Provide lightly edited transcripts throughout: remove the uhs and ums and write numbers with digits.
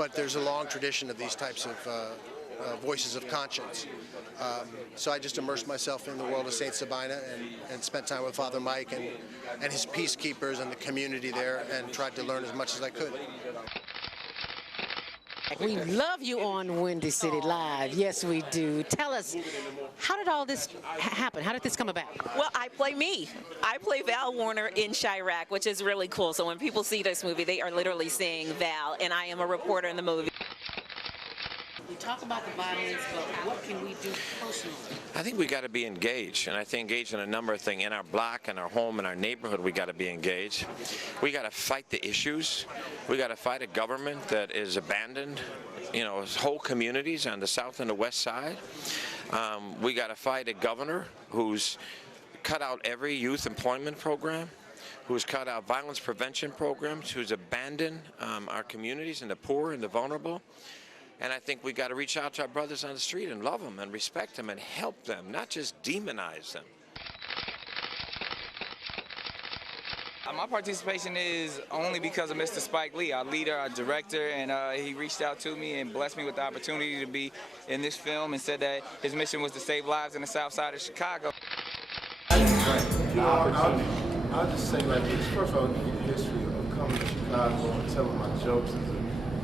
but there's a long tradition of these types of voices of conscience. So I just immersed myself in the world of St. Sabina and spent time with Father Mike and his peacekeepers and the community there, and tried to learn as much as I could. We love you on Windy City Live. Yes, we do. Tell us, how did all this happen? How did this come about? Well, I play me. I play Val Warner in Chirac, which is really cool. So when people see this movie, they are literally seeing Val, and I am a reporter in the movie. We talk about the violence, but what can we do personally? I think we got to be engaged, and I think engaged in a number of things. In our block, in our home, in our neighborhood, we got to be engaged. We got to fight the issues. We got to fight a government that is abandoned, you know, whole communities on the south and the west side. We got to fight a governor who's cut out every youth employment program, who's cut out violence prevention programs, who's abandoned our communities and the poor and the vulnerable. And I think we got to reach out to our brothers on the street and love them and respect them and help them, not just demonize them. My participation is only because of Mr. Spike Lee, our leader, our director, and he reached out to me and blessed me with the opportunity to be in this film and said that his mission was to save lives in the south side of Chicago. I'll just say like this. First of all, the history of coming to Chicago and telling my jokes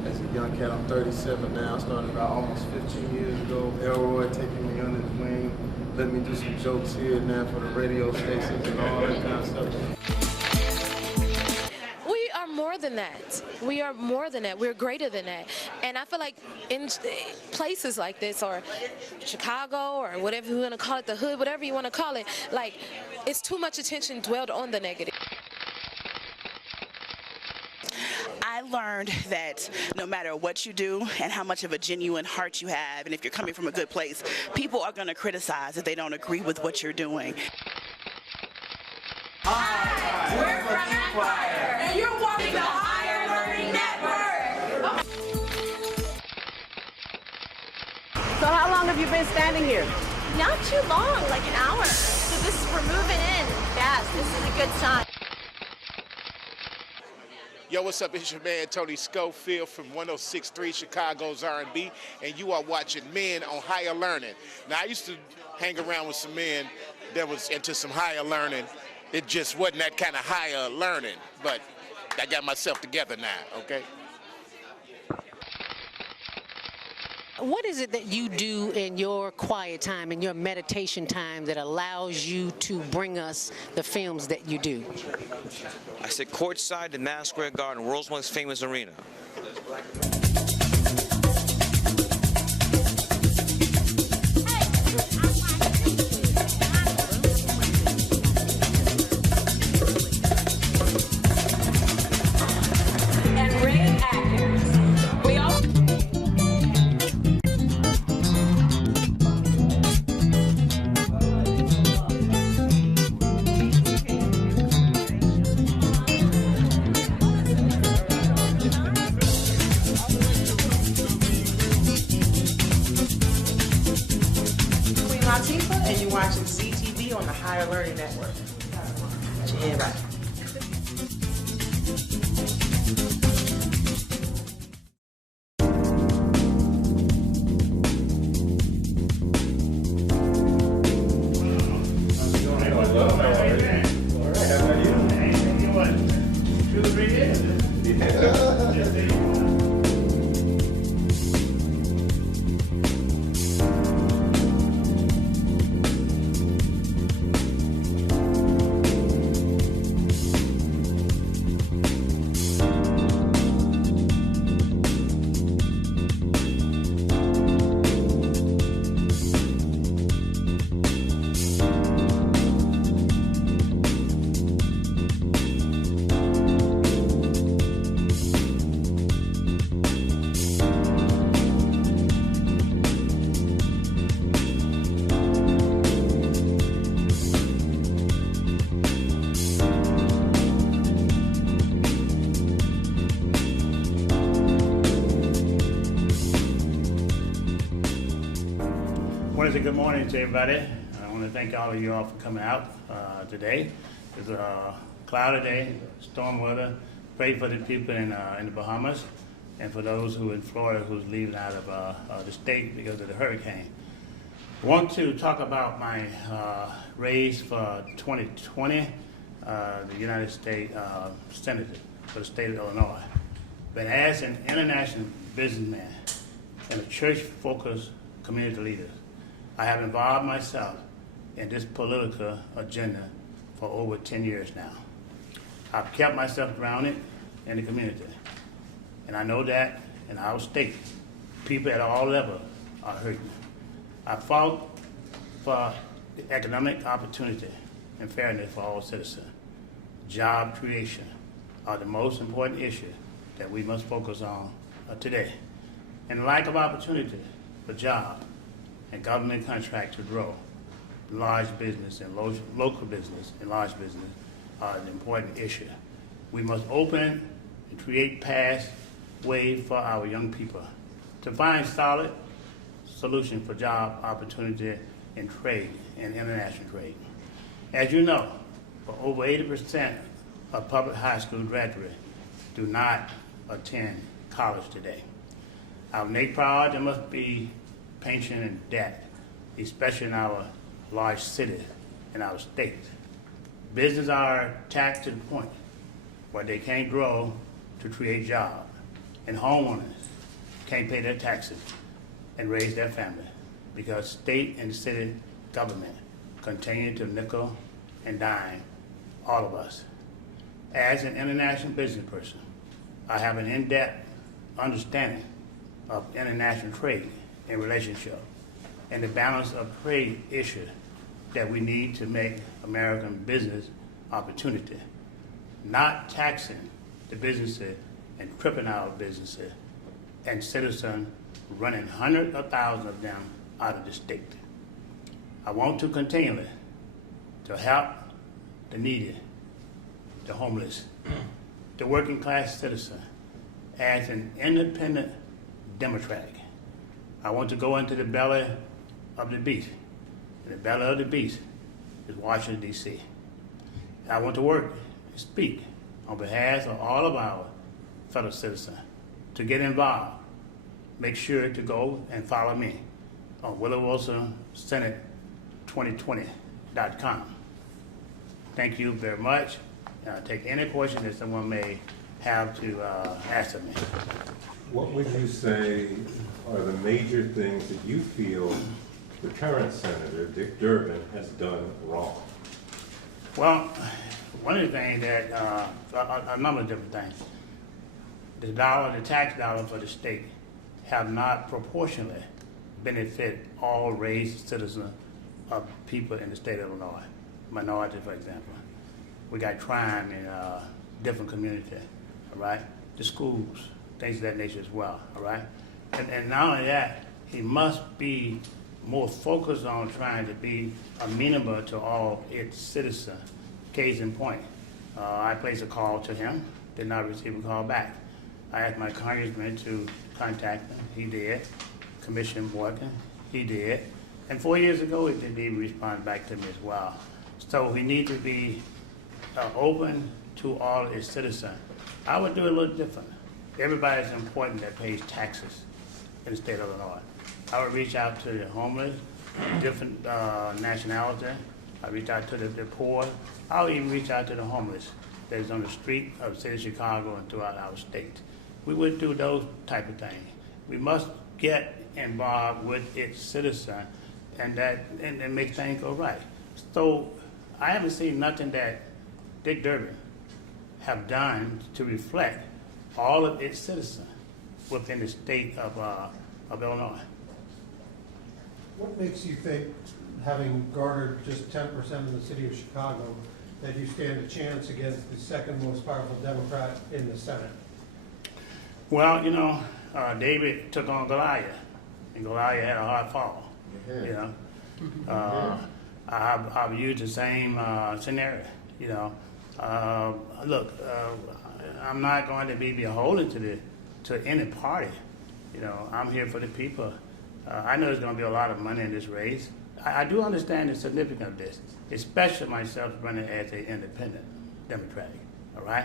as a young cat. I'm 37 now. I started about almost 15 years ago. Elroy taking me under his wing, let me do some jokes here and there for the radio stations and all that kind of stuff. We are more than that. We are more than that. We're greater than that. And I feel like in places like this, or Chicago, or whatever you want to call it, the hood, whatever you want to call it, like, it's too much attention dwelled on the negative. I learned that no matter what you do and how much of a genuine heart you have, and if you're coming from a good place, people are going to criticize if they don't agree with what you're doing. Hi, we're from Empire, and you're watching the Higher Learning Network. So how long have you been standing here? Not too long, like an hour. So we're moving in fast. This is a good sign. Yo, what's up? It's your man Tony Schofield from 106.3 Chicago's R&B, and you are watching Men on Higher Learning. Now, I used to hang around with some men that was into some higher learning. It just wasn't that kind of higher learning, but I got myself together now, okay? What is it that you do in your quiet time, in your meditation time, that allows you to bring us the films that you do? I sit courtside in Madison Square Garden, world's most famous arena. And you're watching CTV on the Higher Learning Network. Yeah, right. Good morning to everybody. I want to thank all of you all for coming out today. It's a cloudy day, storm weather. Pray for the people in the Bahamas. and for those who in Florida who's leaving out of the state because of the hurricane. I want to talk about my race for 2020, the United States Senator for the state of Illinois. But as an international businessman and a church-focused community leader, I have involved myself in this political agenda for over 10 years now. I've kept myself grounded in the community, and I know that in our state, people at all levels are hurting. I fought for the economic opportunity and fairness for all citizens. Job creation are the most important issue that we must focus on today. And lack of opportunity for job and government contract to grow, large business and local business and large business are an important issue. We must open and create pathways for our young people to find solid solution for job opportunity in trade and international trade. As you know, for over 80% of public high school graduates do not attend college today. Our next priority must be pension and debt, especially in our large cities and our states. Businesses are taxed to the point where they can't grow to create jobs, and homeowners can't pay their taxes and raise their family because state and city government continue to nickel and dime all of us. As an international business person, I have an in-depth understanding of international trade and relationship and the balance of trade issues that we need to make American business opportunity, not taxing the businesses and crippling our businesses and citizens, running hundreds of thousands of them out of the state. I want to continually to help the needy, the homeless, the working class citizen. As an independent Democrat, I want to go into the belly of the beast. And the belly of the beast is Washington, D.C. I want to work and speak on behalf of all of our fellow citizens to get involved. Make sure to go and follow me on Willie Wilson Senate 2020.com. Thank you very much. I'll take any question that someone may have to ask of me. What would you say are the major things that you feel the current Senator, Dick Durban, has done wrong? Well, one of the things that, a number of different things. The tax dollar for the state have not proportionally benefit all raised citizens of people in the state of Illinois. Minorities, for example. We got crime in different communities, all right? The schools, things of that nature as well, all right? And not only that, he must be more focused on trying to be amenable to all its citizens. Case in point, I placed a call to him, did not receive a call back. I asked my congressman to contact him, he did. Commissioner Morgan, he did. And 4 years ago, he didn't even respond back to me as well. So we need to be open to all its citizens. I would do it a little different. Everybody's important that pays taxes in the state of Illinois. I would reach out to the homeless, different nationality. I reach out to the poor. I'll even reach out to the homeless that is on the street of the city of Chicago and throughout our state. We would do those type of things. We must get involved with its citizens and make things go right. So I haven't seen nothing that Dick Durban have done to reflect all of its citizens within the state of Illinois. What makes you think, having garnered just 10% in the city of Chicago, that you stand a chance against the second most powerful Democrat in the Senate? Well, you know, David took on Goliath, and Goliath had a hard fall. You know, I've used the same scenario. You know, look, I'm not going to be beholden to any party. You know, I'm here for the people. I know there's going to be a lot of money in this race. I do understand the significance of this, especially myself running as an independent Democrat. All right,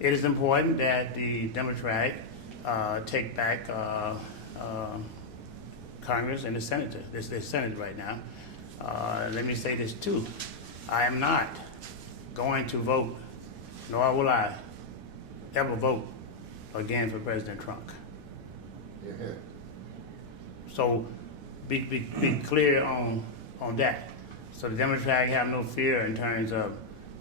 it is important that the Democratic take back Congress and the Senate right now. Let me say this too. I am not going to vote, nor will I ever vote again for President Trump. Yeah. So be clear on that. So the Democrats have no fear in terms of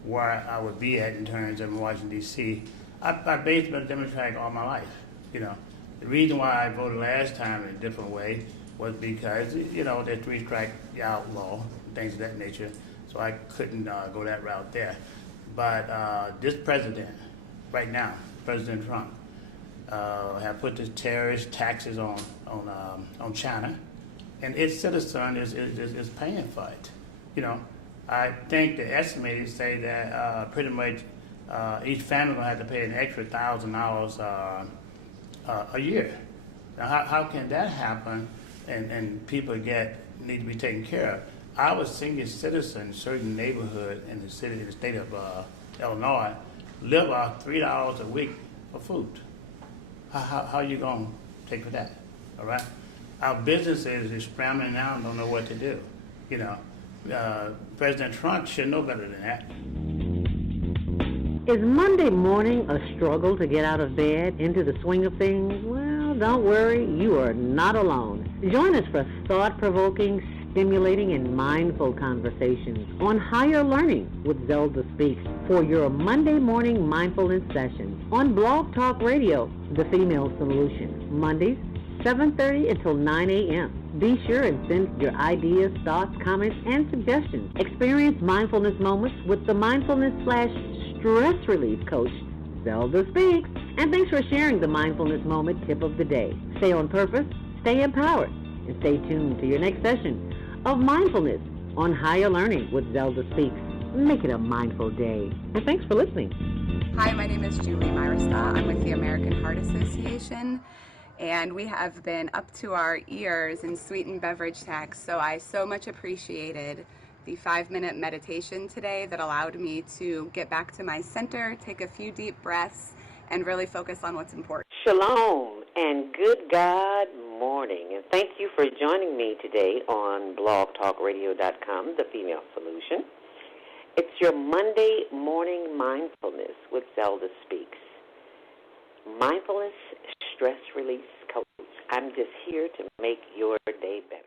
where I would be at in terms of Washington, D.C. I based on the Democrat all my life. The reason why I voted last time in a different way was because, they're three-strike outlaw, things of that nature, so I couldn't go that route there. But this president, right now, President Trump, have put this terrorist taxes on China, and its citizen is paying for it. I think the estimators say that pretty much each family will have to pay an extra $1,000 a year. Now, how can that happen? And people need to be taken care of. Our senior citizens, certain neighborhood in the state of Illinois, live off $3 a week for food. How are you going to take for that? All right. Our businesses are scrambling now and don't know what to do. President Trump should know better than that. Is Monday morning a struggle to get out of bed, into the swing of things? Well, don't worry, you are not alone. Join us for thought-provoking, stimulating, and mindful conversations on higher learning with Zelda Speaks for your Monday morning mindfulness sessions on Blog Talk Radio, The Female Solution, Mondays, 7:30 until 9 a.m. Be sure and send your ideas, thoughts, comments, and suggestions. Experience mindfulness moments with the mindfulness/stress relief coach, Zelda Speaks. And thanks for sharing the mindfulness moment tip of the day. Stay on purpose, stay empowered, and stay tuned to your next session of mindfulness on higher learning with Zelda Speaks. Make it a mindful day. And thanks for listening. Hi, my name is Julie Myresta. I'm with the American Heart Association. And we have been up to our ears in sweetened beverage tax, so I so much appreciated the 5-minute meditation today that allowed me to get back to my center, take a few deep breaths, and really focus on what's important. Shalom and good God morning. And thank you for joining me today on blogtalkradio.com, The Female Solution. It's your Monday morning mindfulness with Zelda Speaks. Mindfulness stress release coach. I'm just here to make your day better.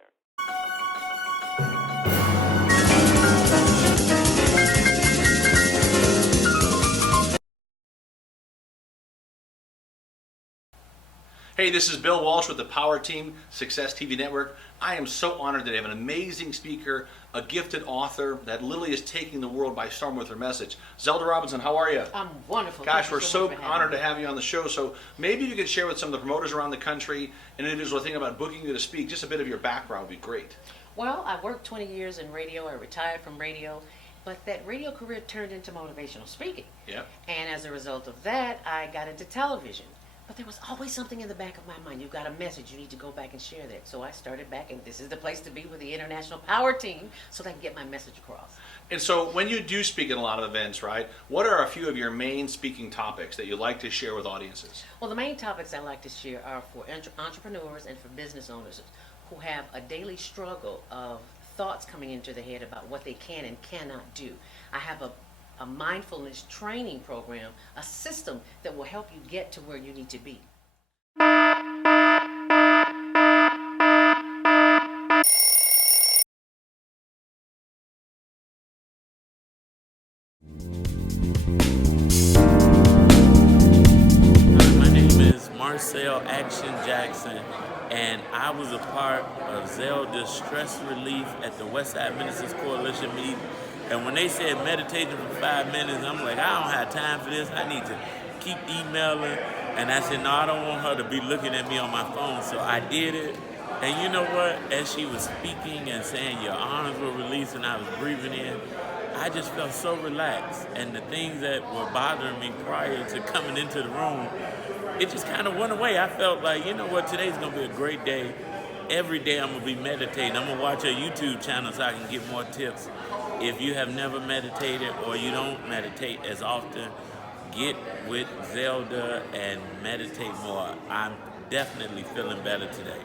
Hey, this is Bill Walsh with the Power Team Success TV Network. I am so honored that I have an amazing speaker, a gifted author that literally is taking the world by storm with her message. Zelda Robinson, how are you? I'm wonderful. Gosh, we're so honored to have you on the show. So maybe you could share with some of the promoters around the country and individuals thinking about booking you to speak, just a bit of your background would be great. Well, I worked 20 years in radio. I retired from radio. But that radio career turned into motivational speaking. Yeah. And as a result of that, I got into television. But there was always something in the back of my mind. You've got a message. You need to go back and share that. So I started back, and this is the place to be with the International Power Team so that I can get my message across. And so when you do speak at a lot of events, right, what are a few of your main speaking topics that you like to share with audiences? Well, the main topics I like to share are for entrepreneurs and for business owners who have a daily struggle of thoughts coming into their head about what they can and cannot do. I have a mindfulness training program, a system that will help you get to where you need to be. My name is Marcel Action Jackson, and I was a part of Zelda's Stress Relief at the Westside Ministers Coalition meeting. And when they said meditation for 5 minutes, I'm like, I don't have time for this. I need to keep emailing. And I said, no, I don't want her to be looking at me on my phone. So I did it. And you know what? As she was speaking and saying your arms were released and I was breathing in, I just felt so relaxed. And the things that were bothering me prior to coming into the room, it just kind of went away. I felt like, you know what? Today's going to be a great day. Every day I'm going to be meditating. I'm going to watch her YouTube channel so I can get more tips. If you have never meditated or you don't meditate as often, get with Zelda and meditate more. I'm definitely feeling better today.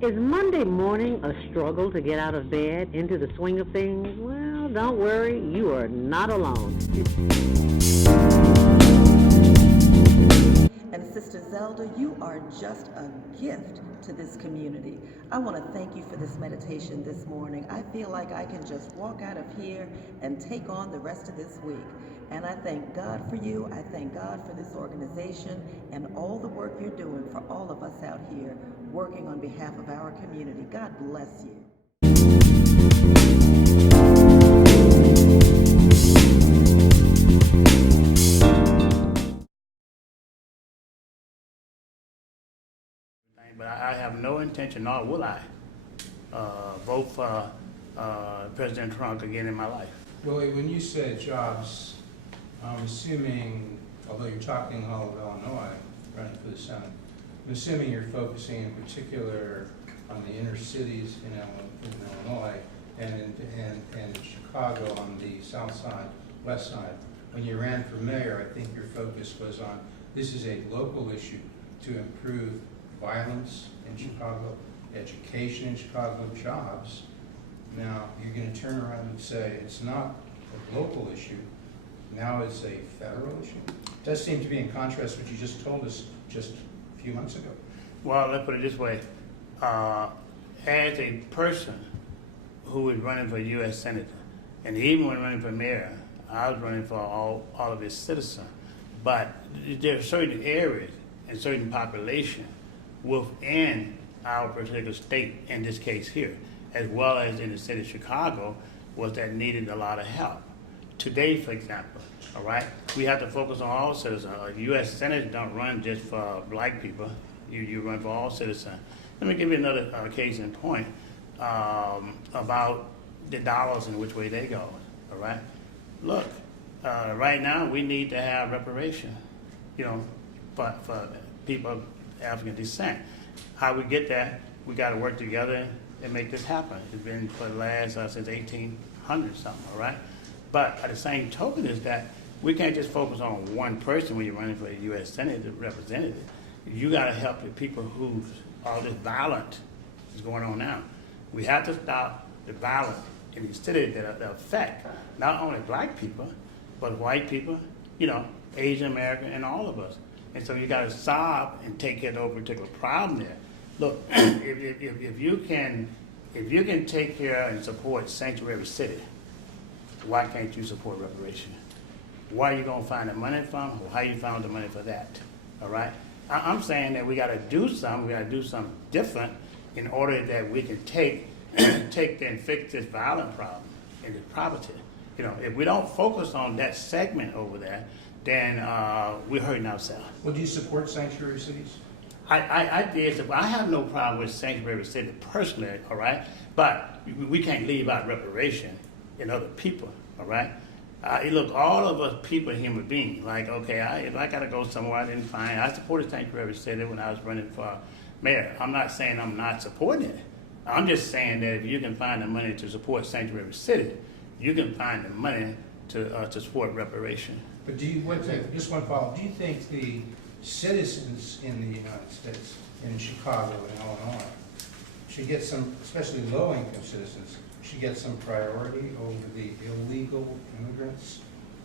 Is Monday morning a struggle to get out of bed into the swing of things? Well, don't worry, you are not alone. And Sister Zelda, you are just a gift to this community. I want to thank you for this meditation this morning. I feel like I can just walk out of here and take on the rest of this week. And I thank God for you. I thank God for this organization and all the work you're doing for all of us out here working on behalf of our community. God bless you. But I have no intention, nor will I, vote for President Trump again in my life. Willie, when you say jobs, I'm assuming, although you're talking all of Illinois, running for the Senate, I'm assuming you're focusing in particular on the inner cities in Illinois and in Chicago on the south side, west side. When you ran for mayor, I think your focus was on, this is a local issue to improve violence in Chicago, education in Chicago, jobs. Now, you're going to turn around and say it's not a local issue, now it's a federal issue. It does seem to be in contrast with what you just told us just a few months ago. Well, let's put it this way. As a person who is running for U.S. Senator, and even when running for mayor, I was running for all of his citizens. But there are certain areas and certain population within our particular state, in this case here, as well as in the city of Chicago, was that needed a lot of help. Today, for example, all right, we have to focus on all citizens. U.S. senators don't run just for black people. You run for all citizens. Let me give you another case in point about the dollars and which way they go, all right? Look, right now we need to have reparations, for people of African descent. How we get that, we got to work together and make this happen. It's been for the last, since 1800 something, all right? But at the same token is that we can't just focus on one person when you're running for a U.S. Senate representative. You got to help the people who all this violence is going on now. We have to stop the violence in the city that affect not only black people, but white people, Asian American, and all of us. And so you got to stop and take care of those particular problem there. Look, if you can take care and support Sanctuary City, why can't you support reparation? Where are you going to find the money from? Or how you found the money for that? All right? I'm saying that we got to do something. We got to do something different in order that we can take and fix this violent problem and this poverty. If we don't focus on that segment over there, then we're hurting ourselves. Well, do you support sanctuary cities? I did. I have no problem with sanctuary city personally, all right? But we can't leave out reparation in other people, all right? Look, all of us people are human beings. Like, okay, if I got to go somewhere I didn't find, I supported sanctuary city when I was running for mayor. I'm not saying I'm not supporting it. I'm just saying that if you can find the money to support sanctuary city, you can find the money to support reparation. But just one follow-up, do you think the citizens in the United States, in Chicago and Illinois, should get some, especially low-income citizens, should get some priority over the illegal immigrants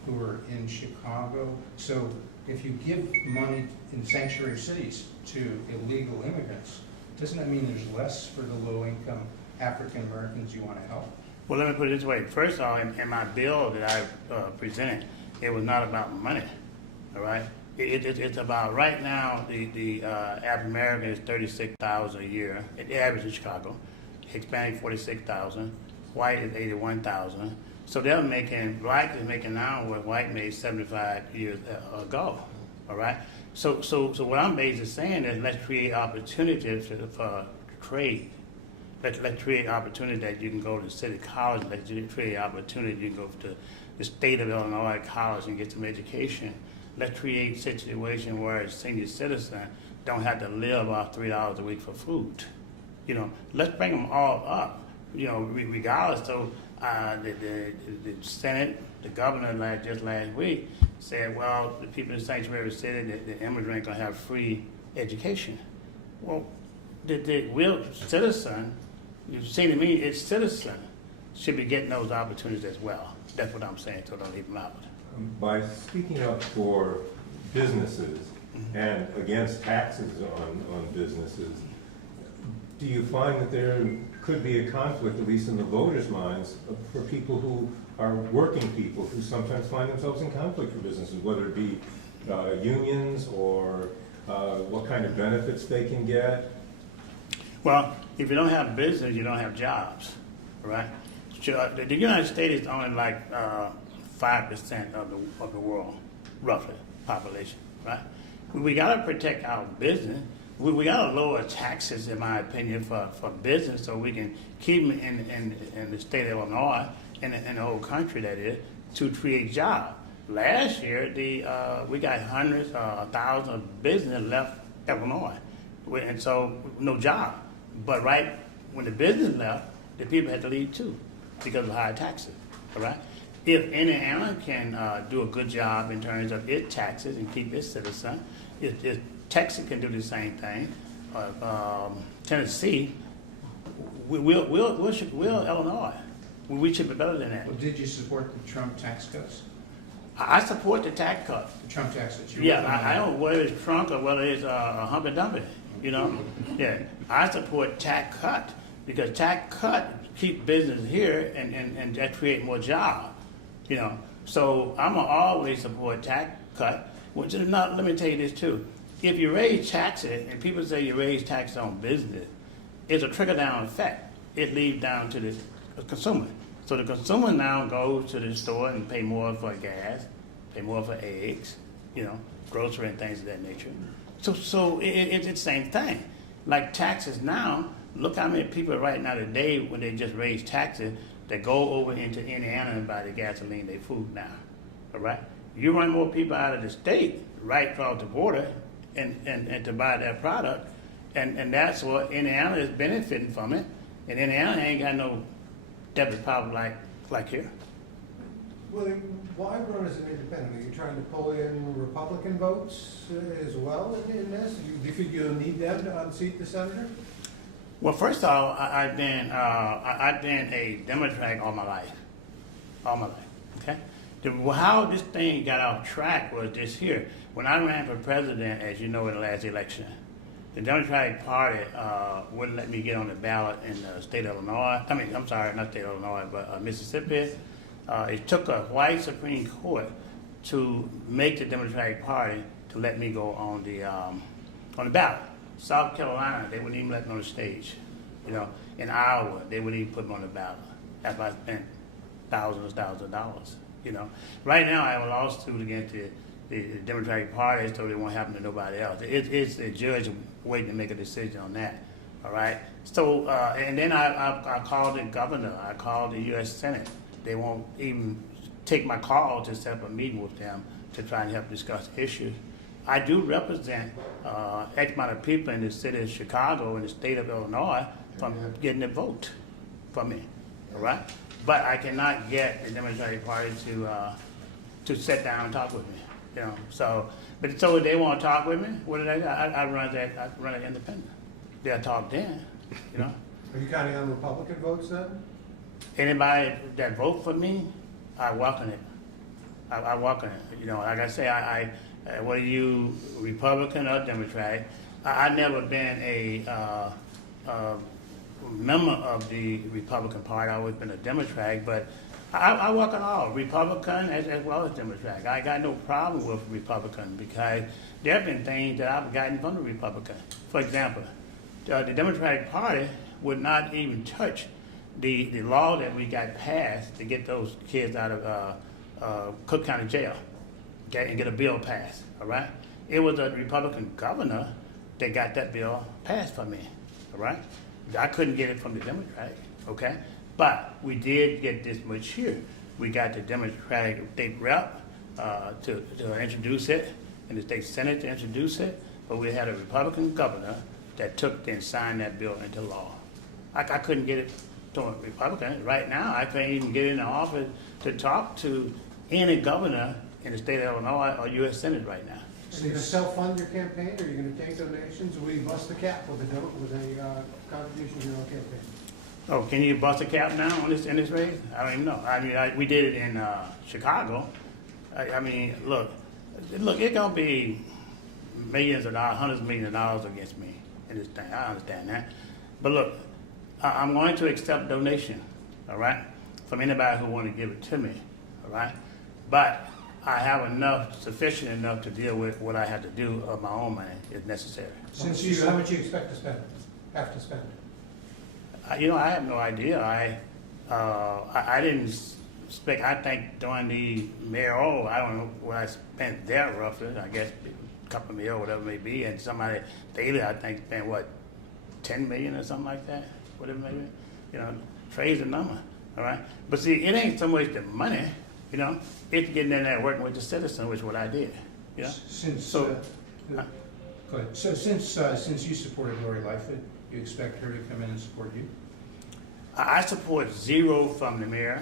who are in Chicago? So if you give money in sanctuary cities to illegal immigrants, doesn't that mean there's less for the low-income African Americans you want to help? Well, let me put it this way. First of all, in my bill that I presented, it was not about money, all right? It's about, right now, the African American is $36,000 a year, the average in Chicago, Hispanic 46,000, white is 81,000. So they're making, black is making now what white made 75 years ago, all right? So what I'm basically saying is let's create opportunities for trade. Let's create opportunity that you can go to city college. Let's create opportunity you can go to the state of Illinois college and get some education. Let's create a situation where a senior citizen don't have to live off $3 a week for food. Let's bring them all up, regardless. So The Senate, the governor just last week said, well, the people in Sanctuary City, the immigrant gonna have free education. Well, the real citizen, you see to me, it's citizen should be getting those opportunities as well. That's what I'm saying, so don't leave them out. By speaking up for businesses and against taxes on businesses, do you find that there could be a conflict, at least in the voters' minds, for people who are working people who sometimes find themselves in conflict for businesses, whether it be unions or what kind of benefits they can get? Well, if you don't have business, you don't have jobs, right? The United States is only like 5% of the world, roughly, population, right? We got to protect our business. We got to lower taxes, in my opinion, for business, so we can keep them in the state of Illinois, and the whole country, that is, to create jobs. Last year, we got hundreds, thousands of business left Illinois, and so no job. But right when the business left, the people had to leave too, because of higher taxes. All right. If Indiana can do a good job in terms of its taxes and keep its citizens, if Texas can do the same thing, Tennessee, we'll Illinois. We should be better than that. Well, did you support the Trump tax cuts? I support the tax cut. The Trump tax cuts. Yeah, I don't know whether it's Trump or whether it's a Humpty Dumpty. You know, yeah. I support tax cut because tax cut keep business here and that create more jobs. You know, so I'm gonna always support tax cut. Which is not. Let me tell you this too. If you raise taxes and people say you raise taxes on business, it's a trickle down effect. It leads down to the consumer. So the consumer now goes to the store and pay more for gas, pay more for eggs, you know, grocery and things of that nature. So it's the same thing. Like taxes now, look how many people right now today when they just raise taxes, they go over into Indiana and buy the gasoline, their food now, all right? You run more people out of the state right across the border and to buy that product, and that's what Indiana is benefiting from it, and Indiana ain't got no debit power like here. Willie, why run as an independent? Are you trying to pull in Republican votes as well in this? Do you think you'll need them to unseat the senator? Well, first of all, I've been a Democrat all my life, okay? How this thing got off track was this here. When I ran for president, as you know, in the last election, the Democratic Party wouldn't let me get on the ballot in the state of Illinois. I'm sorry, not state of Illinois, but Mississippi. It took a white Supreme Court to make the Democratic Party to let me go on the ballot. South Carolina, they wouldn't even let me on the stage. You know, in Iowa, they wouldn't even put me on the ballot after I spent thousands of dollars. You know, right now I have a lawsuit against the Democratic Party, so it won't happen to nobody else. It's the judge waiting to make a decision on that. All right. So and then I called the governor. I called the US Senate. They won't even take my call to set up a meeting with them to try and help discuss issues. I do represent X amount of people in the city of Chicago and the state of Illinois from getting a vote for me. All right. But I cannot get the Democratic Party to sit down and talk with me. You know, so if they want to talk with me, what do they do? I run it independent. They'll talk then. You know. Are you counting on Republican votes then? Anybody that vote for me, I welcome it. I welcome it. You know, like I say, whether you Republican or Democrat, I've never been a member of the Republican Party. I've always been a Democrat, but I welcome all, Republican as well as Democrat. I got no problem with Republican because there have been things that I've gotten from the Republican. For example, the Democratic Party would not even touch the law that we got passed to get those kids out of Cook County Jail, okay, and get a bill passed, all right? It was a Republican governor that got that bill passed for me, all right? I couldn't get it from the Democratic, okay? But we did get this much here. We got the Democratic state rep to introduce it, and the state Senate to introduce it, but we had a Republican governor that took and signed that bill into law. I couldn't get it to a Republican. Right now, I can't even get in the office to talk to any governor in the state of Illinois or U.S. Senate right now. Are you going to self-fund your campaign, or are you going to take donations? Will you bust the cap with a contribution to your own campaign? Oh, can you bust a cap now on in this race? I don't even know. I mean, we did it in Chicago. I mean, look, it's gonna be millions of dollars, hundreds of millions of dollars against me in this thing. I understand that, but look, I'm going to accept donation, all right, from anybody who want to give it to me, all right. But I have sufficient enough to deal with what I have to do of my own money if necessary. How much do you expect to spend? Have to spend? You know, I have no idea. I didn't expect. I think during the mayoral, I don't know what I spent there roughly. I guess a couple of million, whatever it may be, and somebody daily, I think spent what, 10 million or something like that, whatever it may be. You know, crazy number. All right, but see, it ain't so much the money. You know, it's getting in there working with the citizen, which is what I did. You know, Go ahead. So since you supported Lori Lightfoot, you expect her to come in and support you? I support zero from the mayor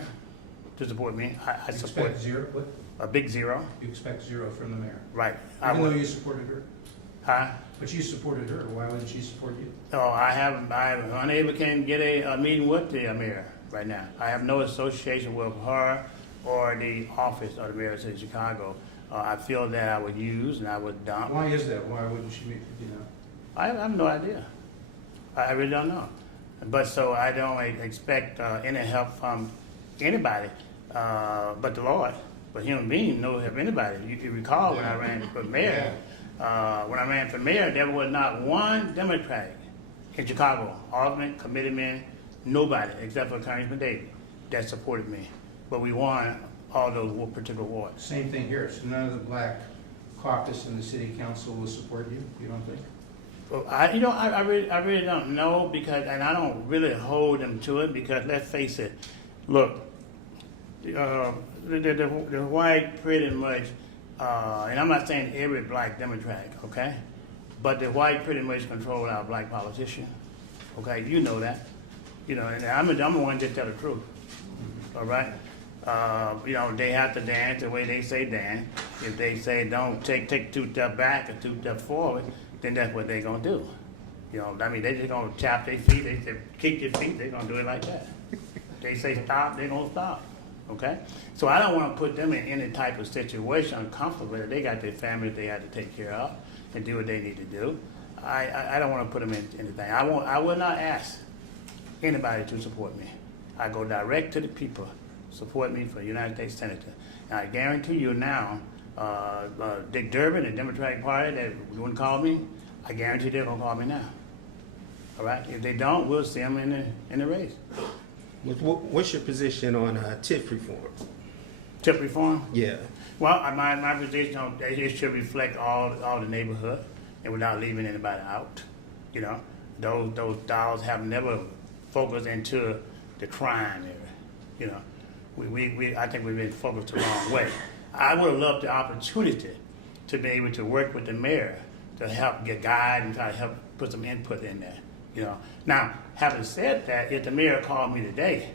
to support me. I support zero. What? A big zero. You expect zero from the mayor? Right. Even though you supported her? Huh? But you supported her. Why wouldn't she support you? Oh, I'm unable to get a meeting with the mayor right now. I have no association with her or the office of the mayor of the city of Chicago. I feel that I would use and I would dump. Why is that? Why wouldn't she meet? You know? I have no idea. I really don't know. But so I don't expect any help from anybody but the Lord. But human beings no help anybody. You recall when I ran for mayor. When I ran for mayor, there was not one Democrat in Chicago, alderman, committeeman, nobody except for Congressman Davis that supported me. But we won all those particular wards. Same thing here. So none of the black caucus in the city council will support you. You don't think? Well, I really don't know because, and I don't really hold them to it because let's face it, look, the white pretty much, and I'm not saying every black Democrat, okay, but the white pretty much control our black politician, okay, you know that, you know, and I'm the one that tell the truth, all right. You know, they have to dance the way they say dance. If they say don't take 2 steps back or 2 steps forward, then that's what they're gonna do. You know, I mean, they just gonna tap their feet. They say kick your feet. They're gonna do it like that. They say stop. They're gonna stop. Okay. So I don't want to put them in any type of situation uncomfortable. They got their families they have to take care of and do what they need to do. I don't want to put them in anything. I will not ask anybody to support me. I go direct to the people. Support me for United States Senator. And I guarantee you now, Dick Durban, the Democratic Party that wouldn't call me, I guarantee they're gonna call me now. All right. If they don't, we'll see them in the race. What's your position on TIF reform? TIF reform? Yeah. Well, my position on it should reflect all the neighborhood and without leaving anybody out. You know, those dollars have never focused into the crime area. You know. I think we've been focused the wrong way. I would have loved the opportunity to be able to work with the mayor to help get guide and try to help put some input in there. You know. Now, having said that, if the mayor called me today,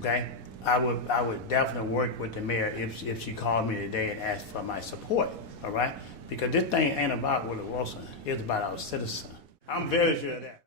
okay, I would definitely work with the mayor if she called me today and asked for my support. All right, because this thing ain't about Willie Wilson; it's about our citizens. I'm very sure of that.